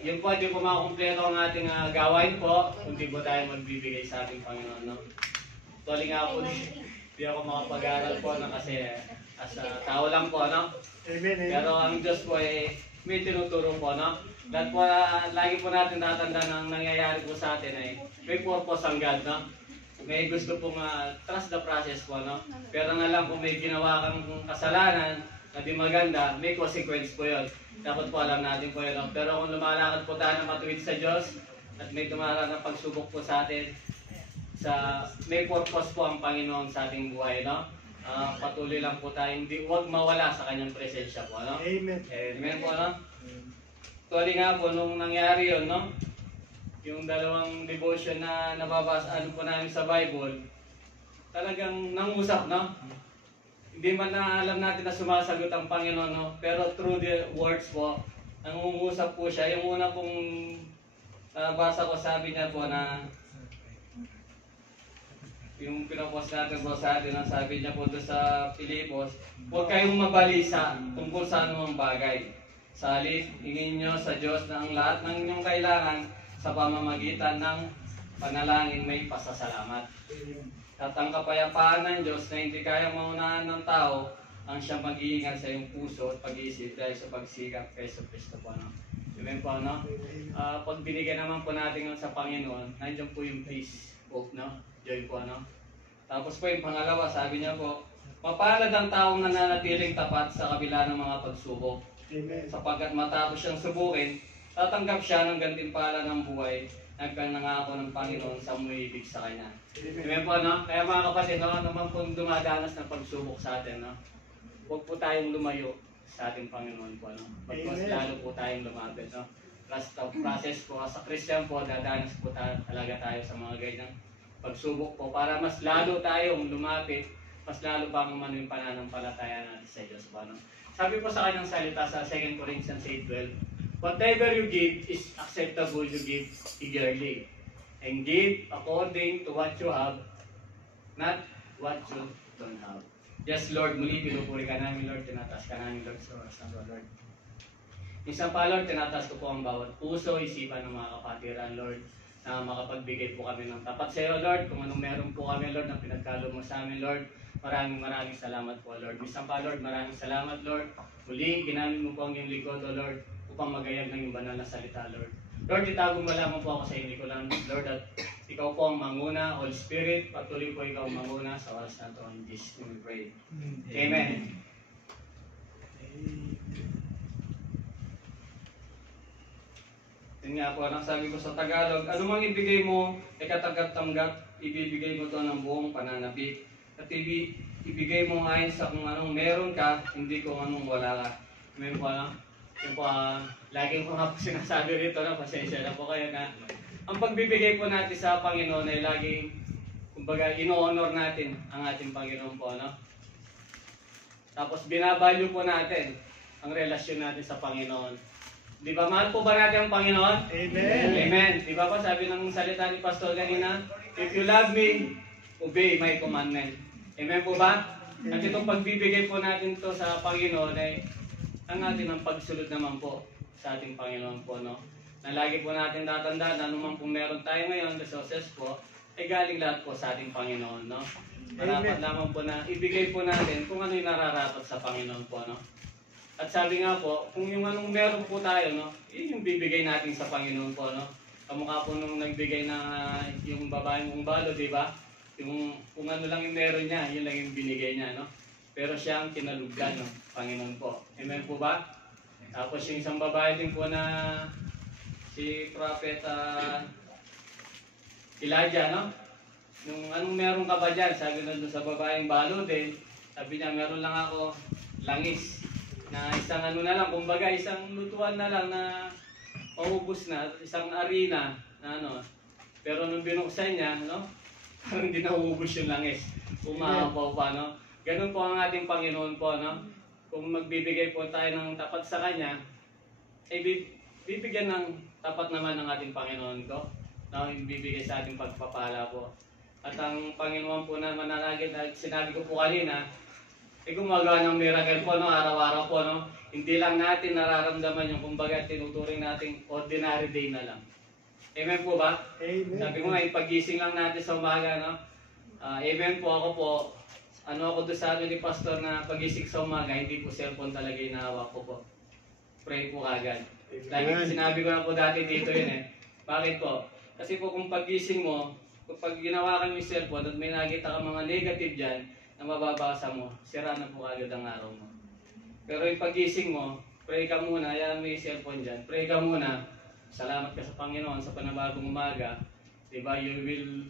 yun po, di po makakumpleto ang ating gawain po, kung di po tayo magbibigay sa ating Panginoon, no? Tuloy nga po, di ako makapag-aral po, no? Kasi as tao lang po, no? Amen. Pero ang Diyos po ay may tinuturo po, no? Lahat po, lagi po natin tatanda na ang nangyayari po sa atin ay may purpose ang God, no? May gusto pong trust the process po, no? Pero nga lang kung may ginawa kang kasalanan na di maganda, may consequence po yun. Dapat po alam natin po yun, no? Pero kung lumalakad po tayo na matuwid sa Diyos at may dumaraan ng pagsubok po sa atin, may purpose po ang Panginoon sa ating buhay, no? Patuloy lang po tayo, huwag mawala sa kanyang presensya po, no? Amen. Amen po, no? Tuloy nga po, nung nangyari yun, no? Yung dalawang devotion na nababasa po namin sa Bible, talagang nangusap, no? Hindi man na alam natin na sumasagot ang Panginoon, no? Pero through the words po, nangungusap po siya. Yung una pong nabasa ko, sabi niya po na yung pinapost natin po sa atin, ang sabi niya po doon sa Filipos, huwag kayong mabalisa tungkol sa anumang bagay. Sa halip, hingin nyo sa Diyos na ang lahat ng inyong kailangan sa pamamagitan ng panalangin may pasasalamat. At ang kapayapaan ng Diyos na hindi kayang maunahan ng tao, ang siyang mag-iingat sa iyong puso at pag-iisip dahil sa pagsikap kay Kristo po, no? Amen po, no? Pag binigyan naman po natin sa Panginoon, nandiyan po yung peace, hope, no? Joy po, no? Tapos po yung pangalawa, sabi niya po, mapalad ang taong nananatiling tapat sa kabila ng mga pagsubok. Amen. Sapagkat matapos siyang subukin, tatanggap siya ng gantimpala ng buhay na pinangako ng Panginoon sa umuibig sa Kanya. Amen po, no? Kaya mga kapatid, no, naman po dumadanas ng pagsubok sa atin, no? Huwag po tayong lumayo sa ating Panginoon po, no? Mas lalo po tayong lumapit, no? Trust the process po, sa Christian po, dadanas po talaga tayo sa mga ganyang pagsubok po para mas lalo tayong lumapit, mas lalo pang umano yung pananampalataya natin sa Diyos po, no? Sabi po sa kanyang salita sa 2 Corinthians 8:12, whatever you give is acceptable, you give eagerly. And give according to what you have, not what you don't have. Yes, Lord, muli pinupuri ka namin, Lord. Tinataas ka namin, Lord, sa oras na Lord. Minsan pa, Lord, tinataas ko po ang bawat puso, isipan ng mga kapatiran, Lord, na makapagbigay po kami ng tapat sa iyo, Lord. Kung anong meron po kami, Lord, na pinagkalo mo sa amin, Lord. Maraming salamat po, Lord. Minsan pa, Lord, maraming salamat, Lord. Muli, ginamit mo po ang iyong likod, O Lord, upang magayag ng iyong banal na salita, Lord. Lord, itago mo lamang po ako sa inyo ko lang, Lord, at ikaw po ang manguna, Holy Spirit, patuloy po ikaw ang manguna sa oras na ito. In Jesus' name we pray. Amen. Yun nga po, ang sabi ko sa Tagalog, ano mang ibigay mo, ay katanggap-tanggap, ibibigay mo ito ng buong pananapit. At ibigay mo ngayon sa kung anong meron ka, hindi kung anong wala ka. Amen po, no? Yung po, lagi ko nga po sinasabi rito, no? Pasensya na po kayo na ang pagbibigay po natin sa Panginoon ay laging, kumbaga, ino-honor natin ang ating Panginoon po, no? Tapos binavalue po natin ang relasyon natin sa Panginoon. Di ba, mahal po ba natin ang Panginoon? Amen. Amen. Di ba po, sabi ng salita ni Pastor kanina, if you love me, obey my commandment. Amen po ba? At itong pagbibigay po natin to sa Panginoon ay ang atin ang pagsunod naman po sa ating Panginoon po, no? Na lagi po natin tatandaan na naman kung meron tayo ngayon, resources po, ay galing lahat po sa ating Panginoon, no? Marapat lamang po na ibigay po natin kung ano yung nararapat sa Panginoon po, no? At sabi nga po, kung yung anong meron po tayo, no? Yun yung bibigay natin sa Panginoon po, no? Kamukha po nung nagbigay na yung babaeng umbalo, di ba? Yung kung ano lang yung meron niya, yun lang yung binigay niya, no? Pero siya ang kinalugdan, no? Panginoon po. Amen po ba? Tapos yung isang babae din po na si Prophet Elijah, no? Yung anong meron ka ba dyan? Sabi na doon sa babaeng balo din, sabi niya, meron lang ako langis. Na isang ano na lang, kumbaga isang lutuan na lang na maubos na, isang arena na ano. Pero nung binuksan niya, no? Parang hindi nauubos yung langis. Umahabaw pa, no? Ganun po ang ating Panginoon po, no? Kung magbibigay po tayo ng tapat sa Kanya, ay bibigyan ng tapat naman ng ating Panginoon ko. No? Yung bibigay sa ating pagpapala po. At ang Panginoon po na manalagin, sinabi ko po kanina, ay gumagawa ng miracle po, no? Araw-araw po, no? hindi lang natin nararamdaman yung kumbaga tinuturing nating ordinary day na lang. Amen po ba? Amen. Sabi ko nga, yung pagising lang natin sa umaga, no? Amen po, ako po. Ano ako doon sa amin ni Pastor na pagising sa umaga, hindi po cellphone talaga yung nahawak ko po. Pray po kagad. Lagi sinabi ko na po dati dito yun eh. Bakit po? Kasi po kung pagising mo, kapag ginawa ka yung cellphone at may nakita ka mga negative dyan na mababasa mo, sira na po agad ang araw mo. Pero yung pagising mo, pray ka muna, yan may cellphone dyan, pray ka muna, salamat ka sa Panginoon sa panabagong umaga, diba, you will,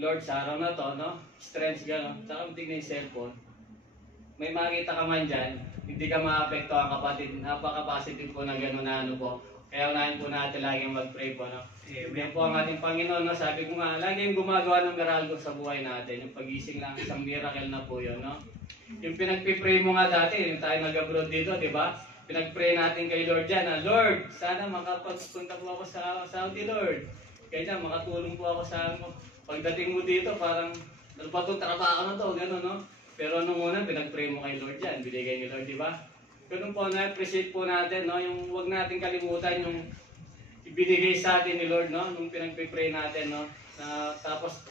Lord, sa araw na to, no? Strength gano'n, saka tignan yung cellphone. May makita ka man dyan, hindi ka maapektuhan kapatid, napaka-positive po ng gano'n na ano po. Kaya unahin po natin laging mag-pray po, no? Yan po ang ating Panginoon, no? Sabi ko nga, laging gumagawa ng miracle sa buhay natin. Yung pagising lang, isang miracle na po yun, no? Yung pinag-pray mo nga dati, yung tayo nag-abroad dito, di ba? Pinag-pray natin kay Lord dyan, na Lord, sana makapagpunta po ako sa Saudi, Lord. Kaya makatulong po ako sa ano. Pagdating mo dito, parang, ano ba itong trabaho na to, gano'n, no? Pero nung una, pinag-pray mo kay Lord dyan, binigay ni Lord, di ba? Ganun po, na-appreciate po natin, no? Yung huwag natin kalimutan yung ibinigay sa atin ni Lord, no? Nung pinag-pray natin, no? Na, tapos,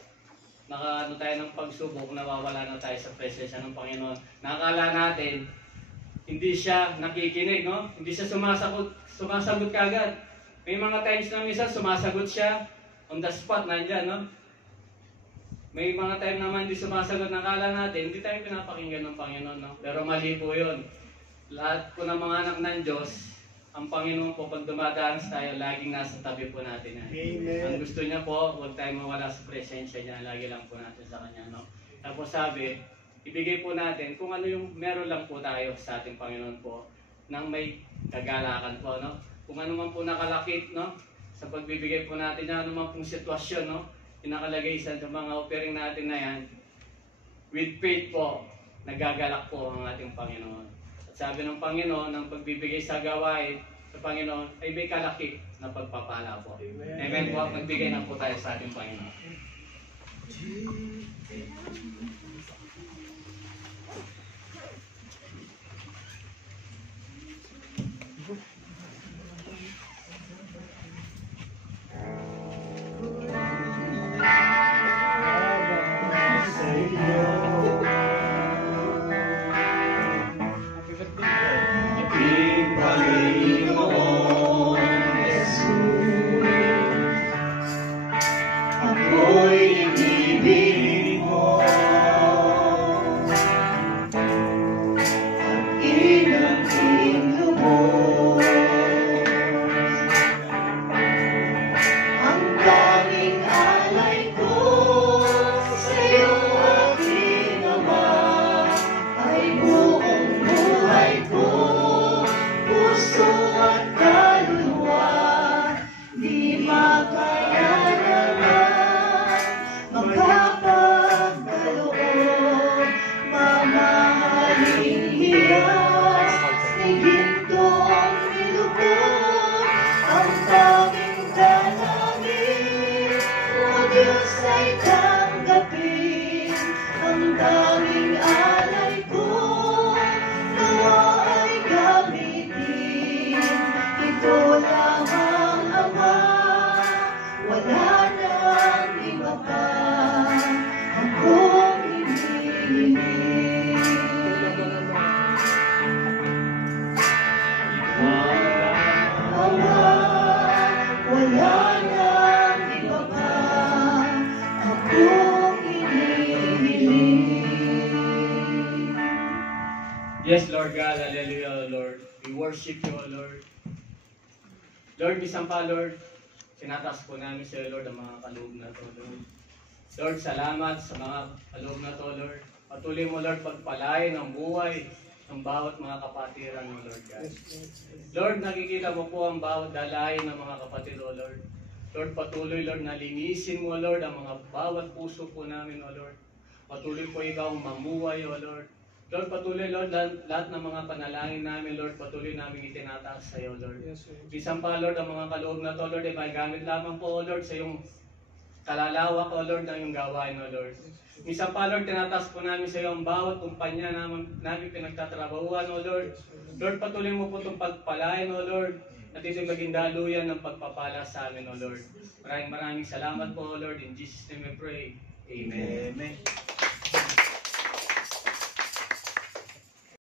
nakaano tayo ng pagsubok, nawawala na tayo sa presensya ng Panginoon. Nakakala natin, hindi siya nakikinig, no? Hindi siya sumasagot kagad. May mga times na minsan sumasagot siya, on the spot, nandyan, no? May mga time naman hindi sumasagot, nakakala natin, hindi tayo pinapakinggan ng Panginoon, no? Pero mali po yun. Lahat po ng mga anak ng Diyos, ang Panginoon po, pag dumadanas tayo, laging nasa tabi po natin. Amen. Ang gusto niya po, huwag tayong mawala sa presensya niya, lagi lang po natin sa Kanya, no? Tapos sabi, ibigay po natin kung ano yung meron lang po tayo sa ating Panginoon po, nang may kagalakan po, no? Kung ano man po nakalakip, no? Sa pagbibigay po natin niya, ano man pong sitwasyon, no? Pinakalagay sa mga offering natin na yan, with faith po, nagagalak po ang ating Panginoon. Sabi ng Panginoon, ang pagbibigay sa gawain sa Panginoon ay may kalakip na pagpapala po. Amen. Amen po. Magbigay na po tayo sa ating Panginoon. Yes, Lord God, hallelujah, Lord. We worship you, Lord. Lord, isang pa, Lord, tinataas po namin sa iyo, Lord, ang mga kaloob na to, Lord. Lord, salamat sa mga kaloob na to, Lord. Patuloy mo, Lord, pagpalain ang buhay ng bawat mga kapatiran mo, Lord God. Lord, nakikita mo po ang bawat dalayan ng mga kapatid, O Lord. Lord, patuloy, Lord, na linisin mo, Lord, ang mga bawat puso po namin, O Lord. Patuloy po ikaw ang mamuhay, O Lord. Lord, patuloy, Lord, lahat ng mga panalangin namin, Lord, patuloy namin itinataas sa iyo, Lord. Isang pa, Lord, ang mga kaloob na to, Lord, ay magamit lamang po, O Lord, sa iyong kalalawak, O Lord, ng iyong gawain, O Lord. Minsan pa, Lord, tinataas po namin sa iyo ang bawat kumpanya namin pinagtatrabahuan, O Lord. Lord, patuloy mo po itong pagpalain, O Lord, at ito'y maging daluyan ng pagpapala sa amin, O Lord. Maraming salamat po, O Lord. In Jesus' name we pray. Amen. Amen.